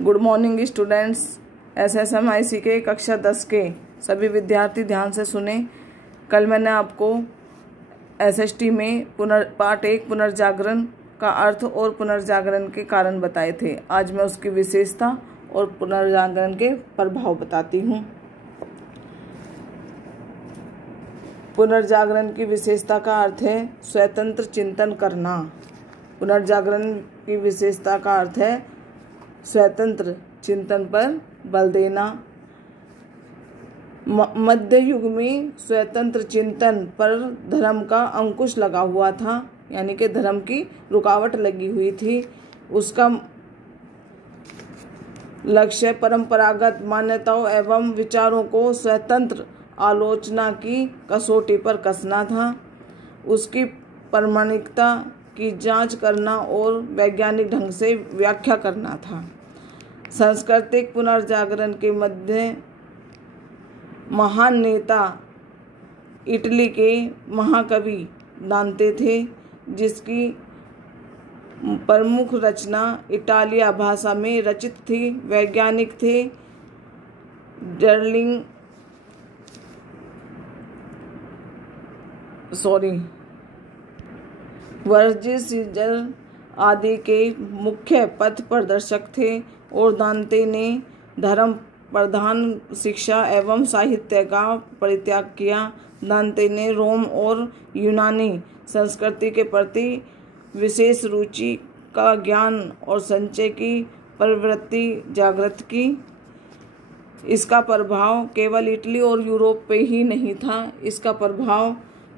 Good morning students. SSMIC के कक्षा 10 के सभी विद्यार्थी ध्यान से सुने। कल मैंने आपको SST में पार्ट 1 पुनर्जागरण का अर्थ और पुनर्जागरण के कारण बताए थे। आज मैं उसकी विशेषता और पुनर्जागरण के प्रभाव बताती हूँ। पुनर्जागरण की विशेषता का अर्थ है स्वतंत्र चिंतन करना। पुनर्जागरण की विशेषता का अर्थ है स्वतंत्र चिंतन पर बल देना। मध्य युग में स्वतंत्र चिंतन पर धर्म का अंकुश लगा हुआ था, यानी कि धर्म की रुकावट लगी हुई थी। उसका लक्ष्य परंपरागत मान्यताओं एवं विचारों को स्वतंत्र आलोचना की कसौटी पर कसना था। उसकी प्रामाणिकता की जांच करना और वैज्ञानिक ढंग से व्याख्या करना था। सांस्कृतिक पुनर्जागरण के मध्य महान नेता इटली के महाकवि दांते थे, जिसकी प्रमुख रचना इटालिया भाषा में रचित थी। वैज्ञानिक थे वर्जिस आदि के मुख्य पथ प्रदर्शक थे और दांते ने धर्म प्रधान शिक्षा एवं साहित्य का परित्याग किया। दांते ने रोम और यूनानी संस्कृति के प्रति विशेष रुचि का ज्ञान और संचय की प्रवृत्ति जागृत की। इसका प्रभाव केवल इटली और यूरोप पे ही नहीं था, इसका प्रभाव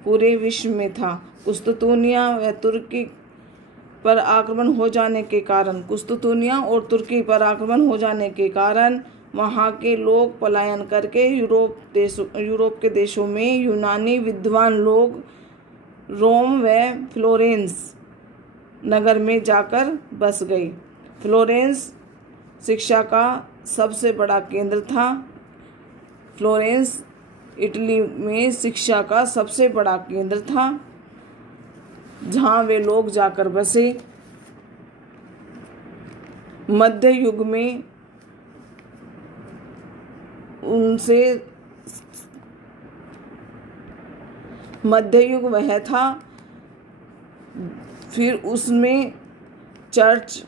पूरे विश्व में था। कुस्तुतुनिया व तुर्की पर आक्रमण हो जाने के कारण वहाँ के लोग पलायन करके यूरोप के देशों में यूनानी विद्वान लोग रोम व फ्लोरेंस नगर में जाकर बस गए। फ्लोरेंस शिक्षा का सबसे बड़ा केंद्र था। फ्लोरेंस इटली में शिक्षा का सबसे बड़ा केंद्र था, जहाँ वे लोग जाकर बसे। मध्य युग में मध्य युग वह था, फिर उसमें चर्च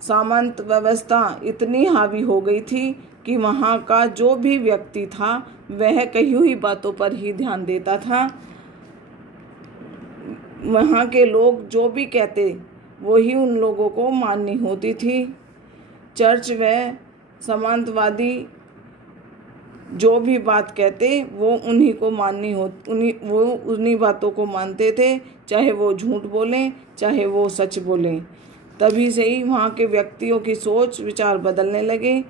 सामंत व्यवस्था इतनी हावी हो गई थी कि वहाँ का जो भी व्यक्ति था वह कही हुई बातों पर ही ध्यान देता था। वहाँ के लोग जो भी कहते वो ही उन लोगों को माननी होती थी। चर्च व सामंतवादी जो भी बात कहते वो उन्हीं को माननी वो उन्हीं बातों को मानते थे, चाहे वो झूठ बोलें चाहे वो सच बोलें। तभी से ही वहाँ के व्यक्तियों की सोच विचार बदलने लगे।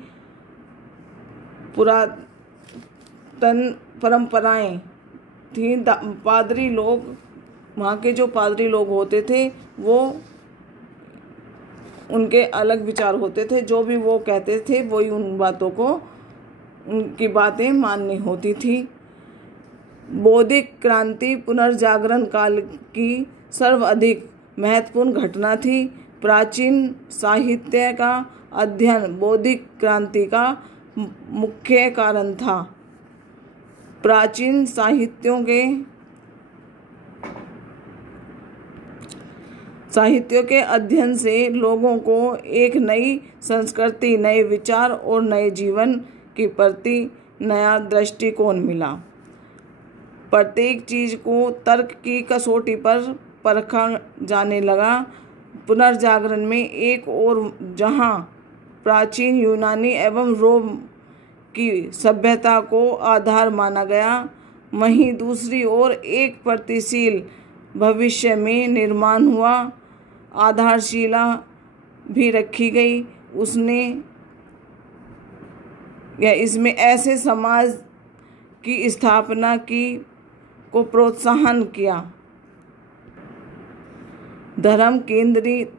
पुरातन परंपराएं थी। पादरी लोग, वहाँ के जो पादरी लोग होते थे वो उनके अलग विचार होते थे। जो भी वो कहते थे वही उनकी बातें माननी होती थी। बौद्धिक क्रांति पुनर्जागरण काल की सर्वाधिक महत्वपूर्ण घटना थी। प्राचीन साहित्य का अध्ययन बौद्धिक क्रांति का मुख्य कारण था। प्राचीन साहित्यों के अध्ययन से लोगों को एक नई संस्कृति, नए विचार और नए जीवन के प्रति नया दृष्टिकोण मिला। प्रत्येक चीज को तर्क की कसौटी पर परखा जाने लगा। पुनर्जागरण में एक और जहां प्राचीन यूनानी एवं रोम की सभ्यता को आधार माना गया, वहीं दूसरी ओर एक प्रगतिशील भविष्य में निर्माण हुआ। आधारशिला भी रखी गई। इसमें ऐसे समाज की स्थापना को प्रोत्साहन किया। धर्म केंद्रित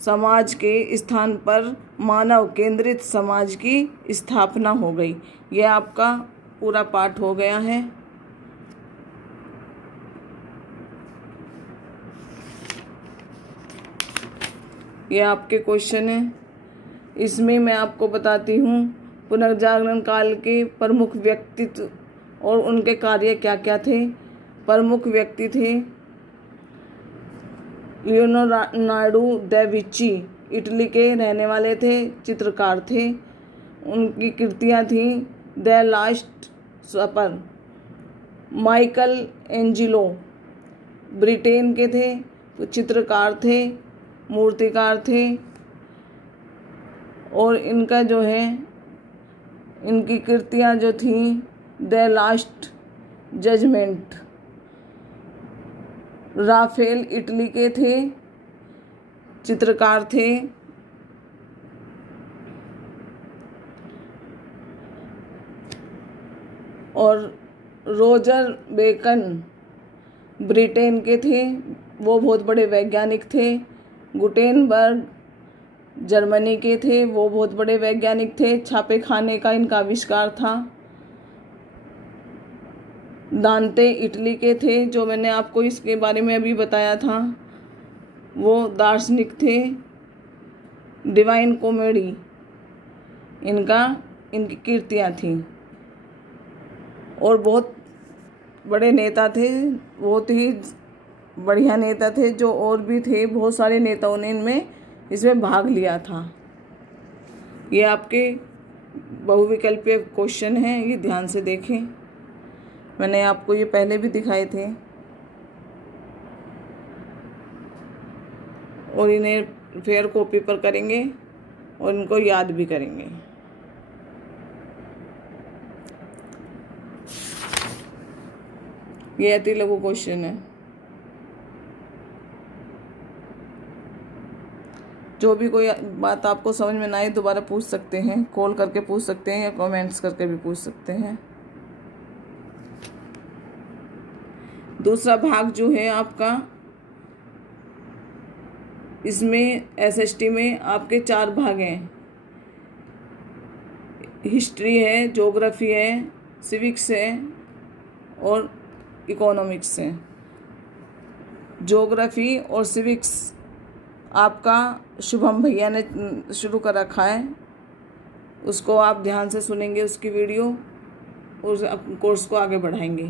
समाज के स्थान पर मानव केंद्रित समाज की स्थापना हो गई। यह आपका पूरा पाठ हो गया है। यह आपके क्वेश्चन है। इसमें मैं आपको बताती हूँ पुनर्जागरण काल के प्रमुख व्यक्तित्व और उनके कार्य क्या क्या थे। प्रमुख व्यक्ति थे लियोनार्डो दा विंची, इटली के रहने वाले थे, चित्रकार थे। उनकी कृतियाँ थीं the last supper. Michelangelo Britain के थे, चित्रकार थे, मूर्तिकार थे। और इनका जो है इनकी कृतियाँ जो थीं the last judgement. Raphael Italy के थे, चित्रकार थे। और रोजर बेकन ब्रिटेन के थे, वो बहुत बड़े वैज्ञानिक थे। गुटेनबर्ग जर्मनी के थे, वो बहुत बड़े वैज्ञानिक थे। छापे खाने का इनका आविष्कार था। दांते इटली के थे, जो मैंने आपको इसके बारे में अभी बताया था, वो दार्शनिक थे। डिवाइन कॉमेडी इनकी कृतियाँ थीं। और बहुत बड़े नेता थे, बहुत ही बढ़िया नेता थे। जो और भी थे, बहुत सारे नेताओं ने इसमें भाग लिया था। ये आपके बहुविकल्पीय क्वेश्चन हैं, ये ध्यान से देखें। मैंने आपको ये पहले भी दिखाए थे और इन्हें फेयर कॉपी पर करेंगे और इनको याद भी करेंगे। ये अति लघु क्वेश्चन है। जो भी कोई बात आपको समझ में ना आए दोबारा पूछ सकते हैं, कॉल करके पूछ सकते हैं या कमेंट्स करके भी पूछ सकते हैं। दूसरा भाग जो है आपका, इसमें एसएसटी में आपके 4 भाग हैं। हिस्ट्री है, ज्योग्राफी है, सिविक्स है और इकोनॉमिक्स है। ज्योग्राफी और सिविक्स आपका शुभम भैया ने शुरू कर रखा है, उसको आप ध्यान से सुनेंगे उसकी वीडियो और कोर्स को आगे बढ़ाएंगे।